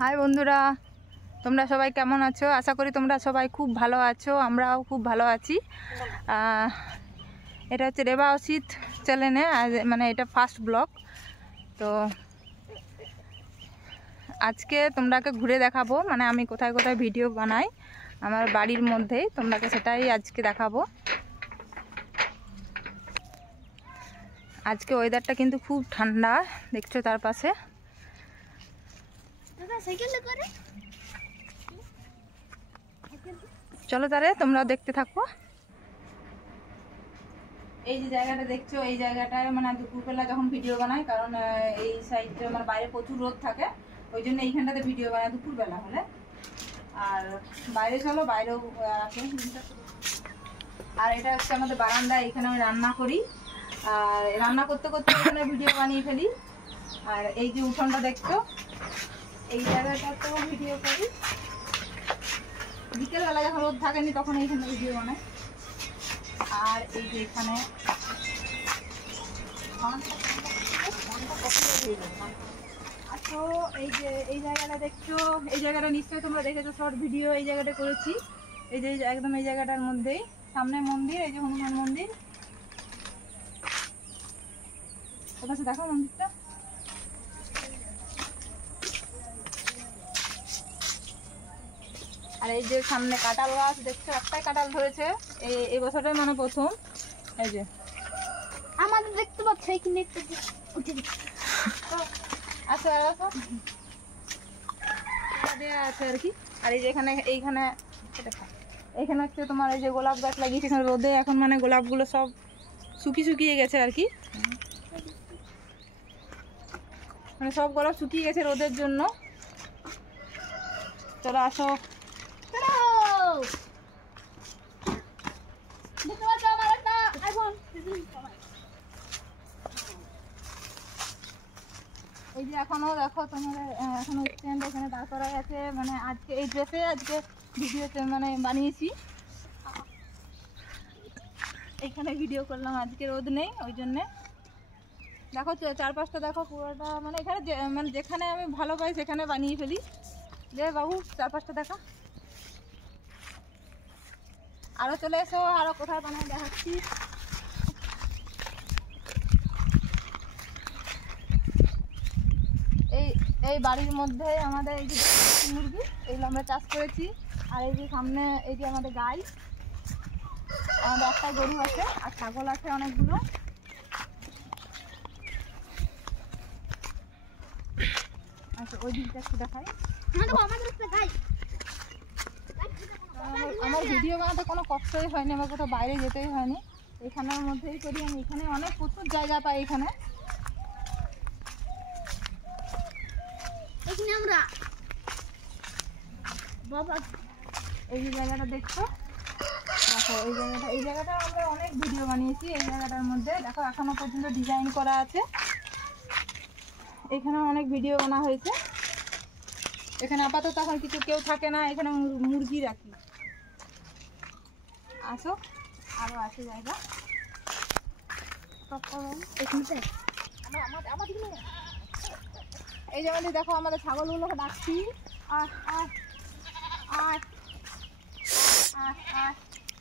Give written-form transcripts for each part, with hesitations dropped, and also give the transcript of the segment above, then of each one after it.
High বন্ধুরা, তোমরা সবাই কেমন আছো? আশা করি তোমরা সবাই খুব ভালো আছো, আমরাও খুব ভালো আছি। এটা হচ্ছে রেবা অসিত চ্যানেলে, মানে এটা ফার্স্ট ব্লগ। তো আজকে তোমরাকে ঘুরে দেখাবো, মানে আমি কোথায় কোথায় ভিডিও বানাই আমার বাড়ির মধ্যেই, তোমরাকে সেটাই আজকে দেখাবো। আজকে ওয়েদারটা কিন্তু খুব ঠান্ডা, দেখছো তার পাশে। চলো তাহলে তোমরা দেখতে থাকো। এই যে জায়গাটা দেখছো, এই জায়গাটায় মানে দুপুরবেলা যখন ভিডিও বানাই, কারণ এই সাইডটা মানে বাইরে প্রচুর রোদ থাকে, ওই জন্য এইখানটাতে ভিডিও বানাই দুপুরবেলা হলে। আর বাইরে চলো, বাইরেও আছে। আর এটা হচ্ছে আমাদের বারান্দা, এখানে আমি রান্না করি, আর রান্না করতে করতে এখানে ভিডিও বানিয়ে ফেলি। আর এই যে উঠোনটা দেখছো, এই জায়গাটাতেও ভিডিও করি। বিকেলবেলা যখন রোদ থাকেনি তখন এইখানে ভিডিও বানাই। আর এই যে এখানে তো এই যে এই জায়গাটা দেখছো, এই জায়গাটা নিশ্চয়ই তোমরা দেখেছো, শর্ট ভিডিও এই জায়গাটা করেছি। এই যে একদম এই জায়গাটার মধ্যেই সামনে মন্দির, এই যে হনুমান মন্দির। ওখানে দেখো মন্দিরটা। আর এই যে সামনে কাঁঠাল গাছ দেখছো, একটাই কাঁঠাল ধরেছে এই বছরটাই মানে প্রথম। এই যে আমাদের দেখতে পাচ্ছ এখানে আছে আছে আর কি। আর এই যে এইখানে হচ্ছে তোমার এই যে গোলাপ গাছ লাগিয়েছে, এখানে রোদে এখন মানে গোলাপগুলো সব শুকিয়ে গেছে আর কি, মানে সব গোলাপ শুকিয়ে গেছে রোদের জন্য। চলো আসো। এই যে এখনো দেখো তোমার এখনো স্ট্যান্ড এখানে দাঁড় করা আছে, মানে আজকে এই ড্রেসে আজকে ভিডিওতে মানে বানিয়েছি। এখানে ভিডিও করলাম, আজকে রোদ নেই ওই জন্যে। দেখো চারপাশটা দেখো পুরোটা, মানে এখানে মানে যেখানে আমি ভালো পাই সেখানে বানিয়ে ফেলি। যে বাবু চারপাশটা দেখা, আরো চলে এসো, আরো কোথায় বানাই দেখাচ্ছি। এই বাড়ির মধ্যে আমাদের এই যে মুরগি, এইগুলো আমরা চাষ করেছি। আর এই যে সামনে এই যে আমাদের গাই, আমাদের একটা গরু আছে, আর ছাগল আছে অনেকগুলো। আচ্ছা ওই দিকটা একটু দেখাই। আমার ভিডিও বানাতে কোনো কষ্টই হয়নি, আমার কোথাও বাইরে যেতেই হয়নি, এখানের মধ্যেই করি আমি। এখানে অনেক প্রচুর জায়গা পাই এখানে। আমরা বাবা এই যে জায়গাটা দেখছো, দেখো এই জায়গাটা আমরা অনেক ভিডিও বানিয়েছি। এই জায়গাটার মধ্যে দেখো এখনো পর্যন্ত ডিজাইন করা আছে, এখানে অনেক ভিডিও বানা হয়েছে। এখানে আপাতত এখন কিছু কেউ থাকে না, এখানে মুরগি রাখি। আসো, আরো আছে জায়গা। এই যেমন দেখো আমাদের ছাগলগুলোকে ডাকছি,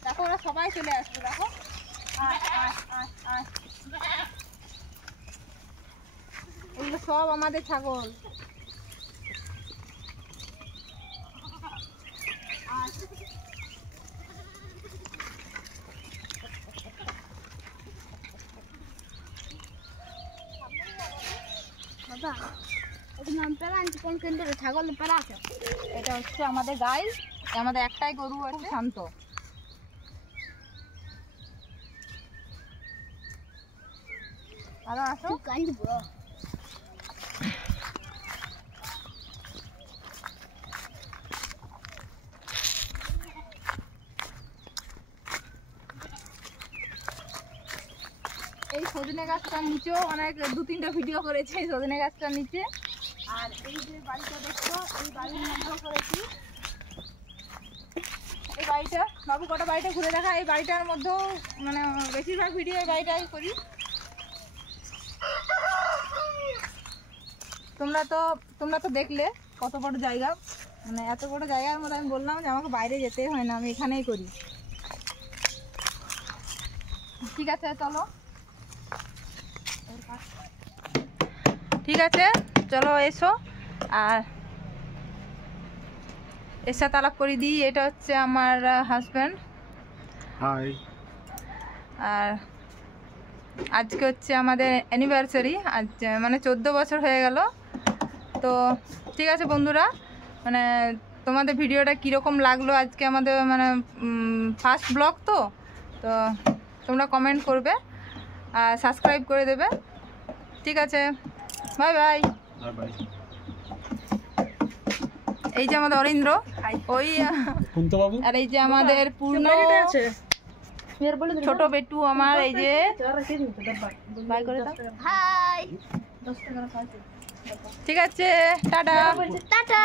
দেখো ওরা সবাই চলে আসবে। দেখো এগুলো সব আমাদের ছাগল। বাবা নাম পেরা আনছি কোন কেন্দ্রে ছাগল পেরা আছে। এটা হচ্ছে আমাদের গাই, আমাদের একটাই গরু আছে, শান্ত। আরো আসো। এই সজনে গাছটার নিচেও অনেক 2-3টা ভিডিও করেছি এই সজনে গাছটার নিচে। আর এই যে বাড়িটা দেখছো, এই বাড়ির মধ্যেও করেছি। এই বাড়িটা বাবু কটা বাড়িটা ঘুরে দেখা, এই বাড়িটার মধ্যেও মানে বেশিরভাগ ভিডিও এই বাড়িটাই করি। তোমরা তো দেখলে কত বড় জায়গা, মানে এত বড় জায়গার মধ্যে আমি বললাম যে আমাকে বাইরে যেতেই হয় না, আমি এখানেই করি। ঠিক আছে চলো, ঠিক আছে চলো এসো। আর এর সাথে আলাপ করে দিই, এটা হচ্ছে আমার হাজব্যান্ড। হাই। আর আজকে হচ্ছে আমাদের অ্যানিভার্সারি, আজ মানে 14 বছর হয়ে গেল। তো ঠিক আছে বন্ধুরা, মানে তোমাদের ভিডিওটা কীরকম লাগলো আজকে আমাদের মানে ফার্স্ট ব্লগ, তো তো তোমরা কমেন্ট করবে আর সাবস্ক্রাইব করে দেবে। ঠিক আছে, বাই বাই। বাই। এই যে আমাদের অরিন্দ্র, ওই আর এই যে আমাদের পূর্ণ ছোট বেটু আমার, এই যে বাই করে দাও। হাই। ঠিক আছে, টাটা। টাটা।